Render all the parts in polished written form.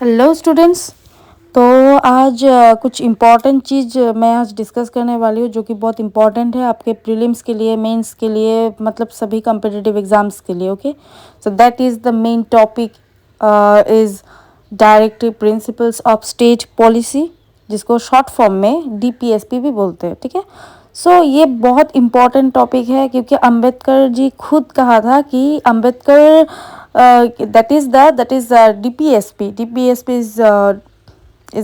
Hello students. तो आज कुछ इम्पॉर्टेंट चीज़ मैं आज डिस्कस करने वाली हूँ जो कि बहुत इम्पॉर्टेंट है आपके प्रीलिम्स के लिए, मेंस के लिए, मतलब सभी कम्पिटिटिव एग्ज़ाम्स के लिए। Okay, so that is the main topic is directive principles of state policy, जिसको शॉर्ट फॉर्म में DPSP भी बोलते हैं। ठीक है, सो ये बहुत इम्पॉर्टेंट टॉपिक है क्योंकि अंबेडकर जी खुद कहा था कि Ambedkar that is DPSP. DPSP is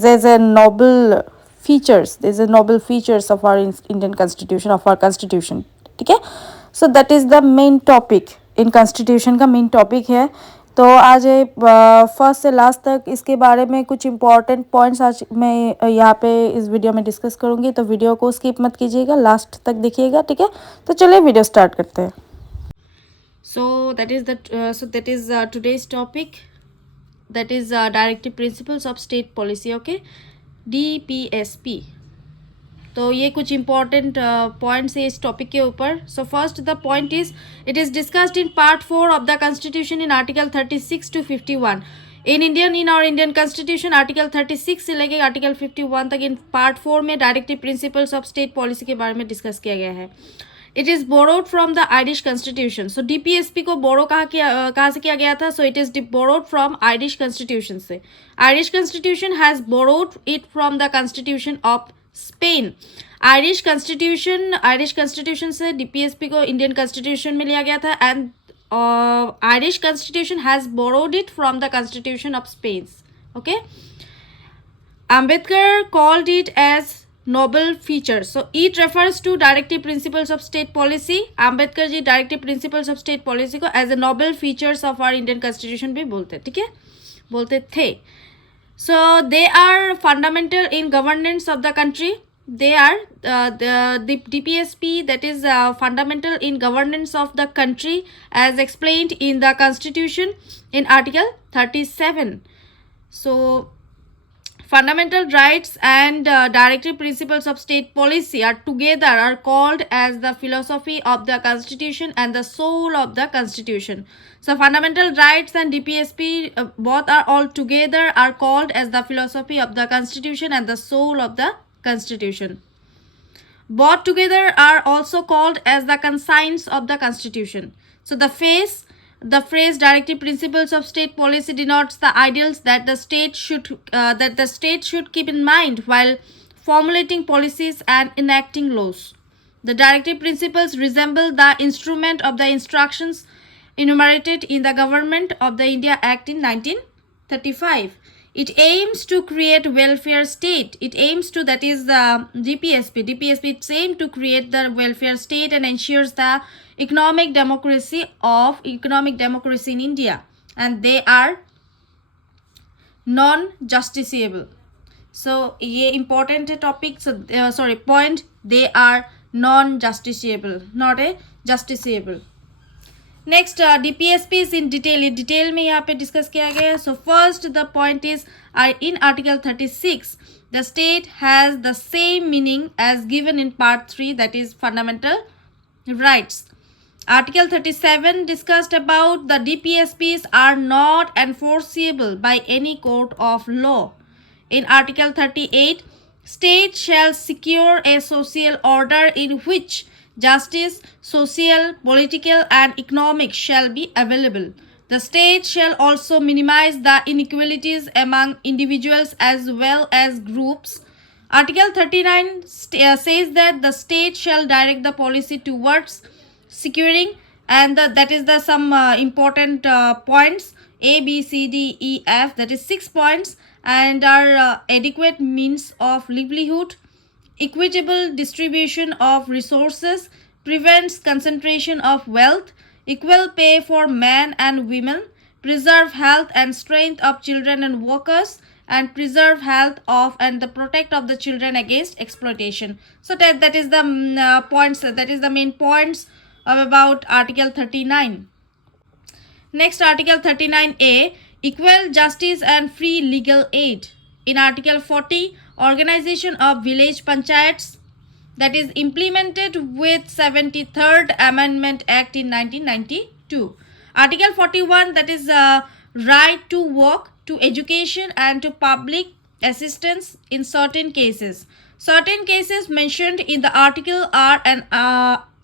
as a noble features. There is a noble features of our Indian Constitution, of our Constitution. ठीक है, so that is the main topic in Constitution का main topic है। तो आज first से last तक इसके बारे में कुछ इम्पॉर्टेंट पॉइंट्स आज मैं यहाँ पे इस वीडियो में डिस्कस करूँगी, तो वीडियो को स्किप मत कीजिएगा, लास्ट तक देखिएगा। ठीक है, तो चलिए वीडियो स्टार्ट करते हैं। So that is today's topic, that is Directive Principles of State Policy, okay, DPSP। तो ये कुछ इम्पॉर्टेंट पॉइंट्स है इस टॉपिक के ऊपर। So first the point is it is discussed in part 4 of the constitution in article 36 to 51 in our Indian constitution. Article 36 से लेके article 51 तक इन पार्ट 4 में directive principles of state policy के बारे में डिस्कस किया गया है। It is borrowed from the Irish constitution. So DPSP को बोरो कहाँ से किया गया था? So it is borrowed from Irish constitution से। Irish constitution has borrowed it from the constitution of Spain. Irish constitution से DPSP को इंडियन कॉन्स्टिट्यूशन में लिया गया था, and Irish constitution has borrowed it from the constitution of Spain. Okay, Ambedkar called it as noble features. So it refers to directive principles of state policy. Ambedkar ji directive principles of state policy को as a noble features of our Indian constitution भी बोलते, ठीक है, बोलते थे। So they are fundamental in governance of the country. They are the DPSP, that is fundamental in governance of the country as explained in the constitution in article 37. So fundamental rights and directive principles of state policy are together are called as the philosophy of the constitution and the soul of the constitution. So fundamental rights and DPSP both are all together are called as the philosophy of the constitution and the soul of the constitution. Both together are also called as the conscience of the constitution. So the phrase directive principles of state policy denotes the ideals that the state should keep in mind while formulating policies and enacting laws. The directive principles resemble the instrument of the instructions enumerated in the Government of the India Act in 1935. It aims to create welfare state. It aims to, that is the DPSP. It's aimed to create the welfare state and ensures the economic democracy in India, and they are non-justiciable. So ये important है topic. So point, they are non-justiciable, not a justiciable. Next, DPSPs in detail में यहाँ पे discuss किया गया. So first the point is in article 36 the state has the same meaning as given in part 3, that is fundamental rights. Article 37 discussed about the DPSPs are not enforceable by any court of law. In Article 38, state shall secure a social order in which justice, social, political and economic shall be available. The state shall also minimize the inequalities among individuals as well as groups. Article 39 says that the state shall direct the policy towards securing, and that is the some important points A, B, C, D, E, F, that is 6 points, and are adequate means of livelihood, equitable distribution of resources, prevents concentration of wealth, equal pay for men and women, preserve health and strength of children and workers, and preserve health of and the protect of the children against exploitation. So that is the points, that is the main points about Article 39. Next, Article 39A, equal justice and free legal aid. In Article 40, organization of village panchayats, that is implemented with 73rd Amendment Act in 1992. Article 41, that is right to work, to education, and to public assistance in certain cases. Certain cases mentioned in the article are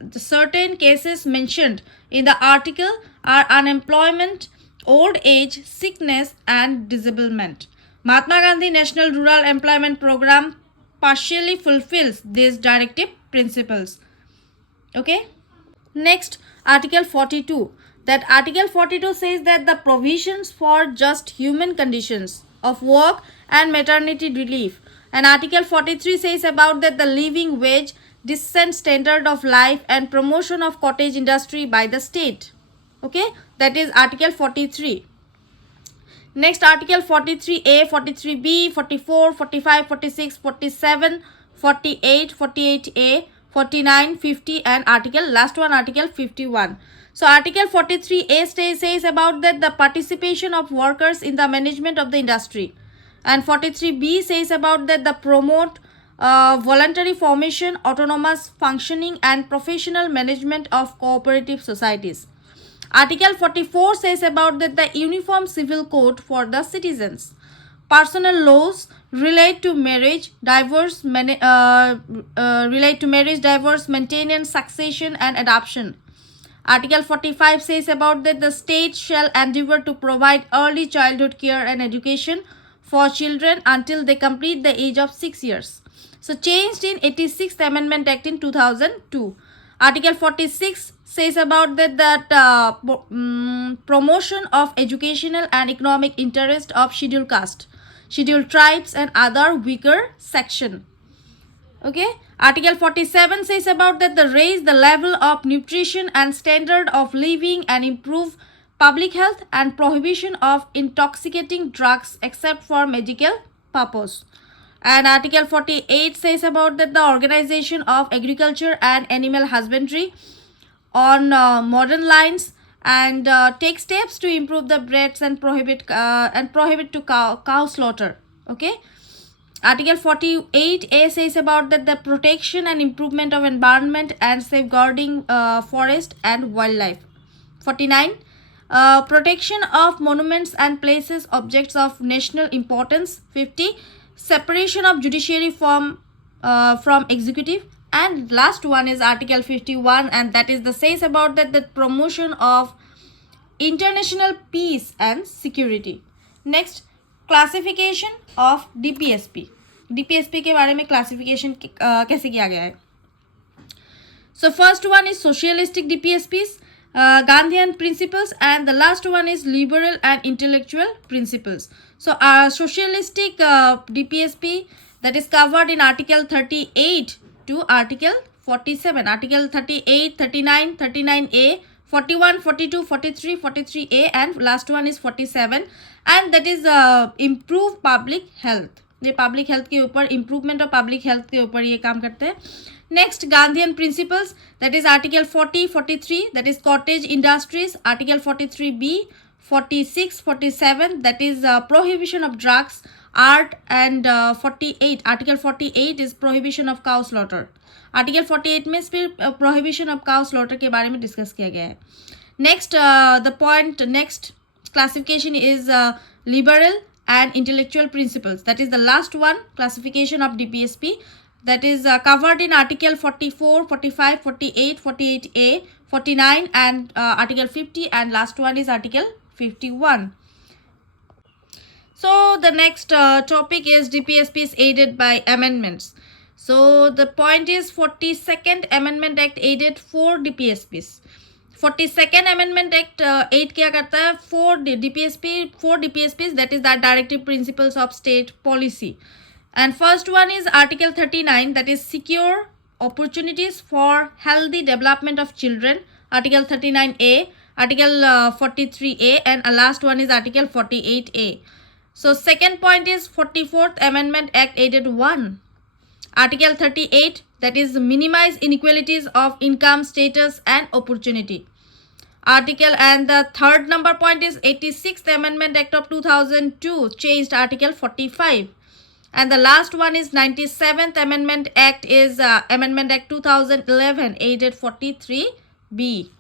the certain cases mentioned in the article are unemployment, old age, sickness, and disablement. Mahatma Gandhi National Rural Employment Program partially fulfills these directive principles. Okay. Next, Article 42. That Article 42 says that the provisions for just human conditions of work and maternity relief. And Article 43 says about that the living wage, decent standard of life, and promotion of cottage industry by the state. Okay, that is Article 43. Next, Article 43A, 43B, 44, 45, 46, 47, 48, 48A, 49, 50, and last one, Article 51. So, Article 43A says about that the participation of workers in the management of the industry. And 43B says about that the promote voluntary formation, autonomous functioning, and professional management of cooperative societies. Article 44 says about that the Uniform Civil Code for the citizens. Personal laws relate to marriage, divorce, maintenance, succession, and adoption. Article 45 says about that the state shall endeavor to provide early childhood care and education for children until they complete the age of 6 years. So changed in 86th Amendment Act in 2002. Article 46 says about that promotion of educational and economic interest of scheduled caste, scheduled tribes, and other weaker section. Okay. Article 47 says about that the raise the level of nutrition and standard of living and improve public health and prohibition of intoxicating drugs except for medical purpose. And Article 48 says about that the organization of agriculture and animal husbandry on modern lines and take steps to improve the breeds and prohibit to cow slaughter. Okay. Article 48A says about that the protection and improvement of environment and safeguarding forest and wildlife. 49. Protection of monuments and places objects of national importance. 50. Separation of judiciary from executive. And last one is Article 51, and that is the says about that the promotion of international peace and security. Next, classification of DPSP. DPSP के बारे में classification कैसे किया गया है. So first one is socialistic DPSPs, Gandhian principles, and the last one is liberal and intellectual principles. So socialistic DPSP, that is covered in Article 38 to Article 47. Article 38, 39, 39A, 41, 42, 43, 43A, and last one is 47, and that is improve public health. ये public health के ऊपर, improvement of public health के ऊपर ये काम करते हैं. Next, Gandhian principles, that is article 40, 43, that is cottage industries. Article 43B, 46, 47, that is prohibition of drugs, art, and 48, article 48 is prohibition of cow slaughter. Article 48 में फिर प्रोहिबिशन ऑफ काउ स्लॉटर के बारे में डिस्कस किया गया है. Next, the point, next classification is liberal and intellectual principles. That is the last one, classification of DPSP, that is covered in Article 44, 45, 48, 48A, 49, and Article 50, and last one is Article 51. So the next topic is DPSP is aided by amendments. So the point is 42nd Amendment Act aided 4 DPSPs. 42nd Amendment Act 8 क्या करता है, 4 DPSPs, that is the Directive Principles of State Policy. And first one is Article 39, that is secure opportunities for healthy development of children. Article 39A, Article 43A, and last one is Article 48A. So second point is 44th Amendment Act aided 1. Article 38, that is minimize inequalities of income, status, and opportunity. Article, and the third number point is 86th Amendment Act of 2002 changed Article 45. And the last one is 97th Amendment Act is Amendment Act 2011 aided 43B.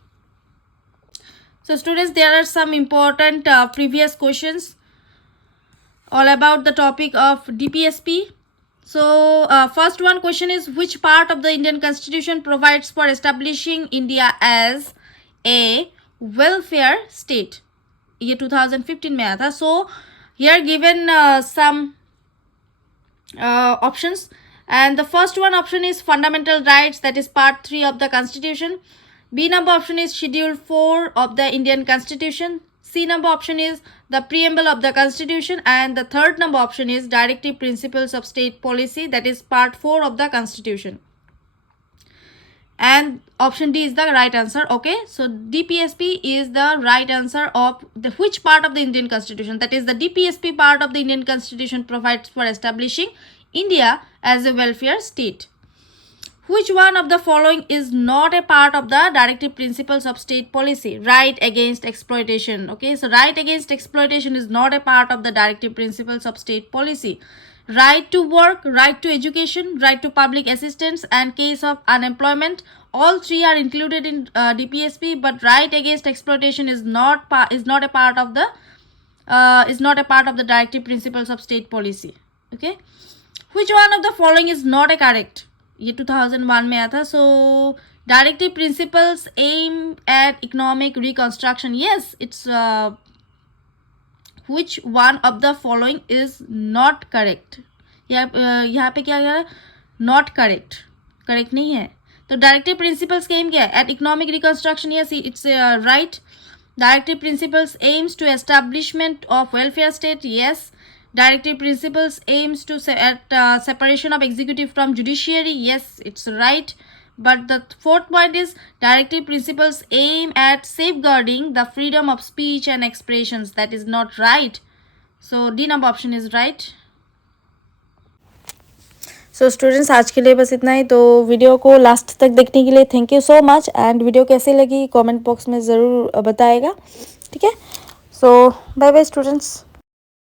So students, there are some important previous questions all about the topic of DPSP. So first one question is, which part of the Indian Constitution provides for establishing India as a welfare state? ये 2015 में आया था. So here given some options, and the first one option is fundamental rights, that is part 3 of the Constitution. B number option is schedule 4 of the Indian Constitution. C number option is the preamble of the Constitution, and the third number option is directive principles of state policy, that is part 4 of the Constitution. And option D is the right answer. Okay, so DPSP is the right answer of the which part of the Indian Constitution, that is the DPSP part of the Indian Constitution provides for establishing India as a welfare state. Which one of the following is not a part of the directive principles of state policy? Right against exploitation. Okay, so right against exploitation is not a part of the directive principles of state policy. Right to work, right to education, right to public assistance, and case of unemployment, all three are included in DPSP, but right against exploitation is not a part of the directive principles of state policy. Okay, which one of the following is not a correct? ये 2001 में आया था. So directive principles aim at economic reconstruction. Yes, it's which one of the following is not correct? यहाँ पे क्या है? Not correct. Correct नहीं है. तो directive principles का aim क्या है? At economic reconstruction. Yes, it's right. Directive principles aims to establishment of welfare state. Yes. Directive principles aims to separation of executive from judiciary. Yes, it's right. But the fourth point is directive principles aim at safeguarding the freedom of speech and expressions. That is not right. So D number option is right. So students, आज के लिए बस इतना ही. तो video को last तक देखने के लिए thank you so much. And video कैसी लगी कमेंट बॉक्स में ज़रूर बताएगा. ठीक है. सो बाय बाय स्टूडेंट्स.